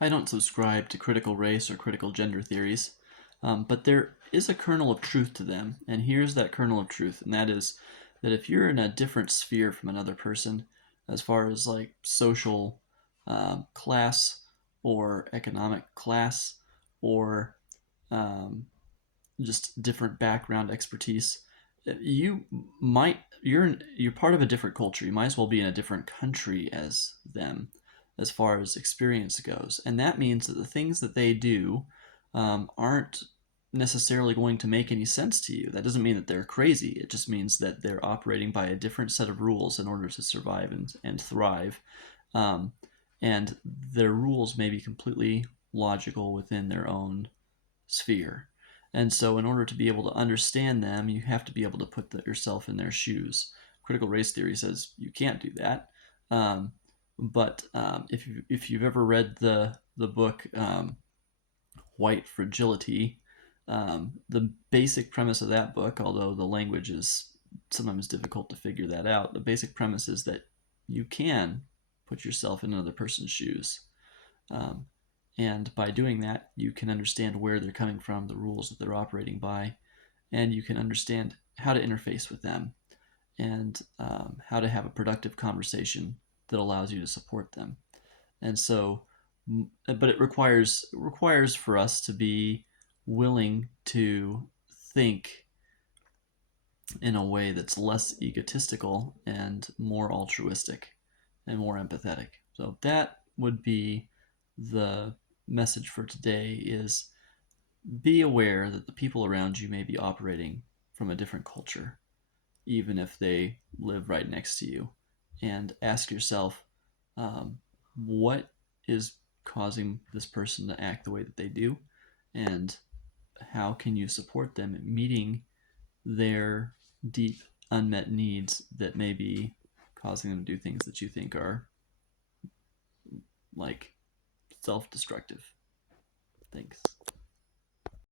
I don't subscribe to critical race or critical gender theories, but there is a kernel of truth to them. And here's that kernel of truth, and that is that if you're in a different sphere from another person, as far as like social class or economic class or um, just different background expertise, you you're part of a different culture. You might as well be in a different country as them as far as experience goes, and that means that the things that they do aren't necessarily going to make any sense to you. That doesn't mean that they're crazy. It just means that they're operating by a different set of rules in order to survive and thrive. Um, and their rules may be completely logical within their own sphere. And so, in order to be able to understand them, you have to be able to put yourself in their shoes. Critical race theory says you can't do that. Um, but if you've ever read the book White Fragility, the basic premise of that book, although the language is sometimes difficult to figure that out, the basic premise is that you can put yourself in another person's shoes. Um, and by doing that, you can understand where they're coming from, the rules that they're operating by, and you can understand how to interface with them and how to have a productive conversation that allows you to support them. And so, but it requires for us to be willing to think in a way that's less egotistical and more altruistic and more empathetic. So that would be the message for today is be aware that the people around you may be operating from a different culture, even if they live right next to you. And ask yourself, um, what is causing this person to act the way that they do? And how can you support them in meeting their deep unmet needs that may be causing them to do things that you think are like self destructive? Thanks.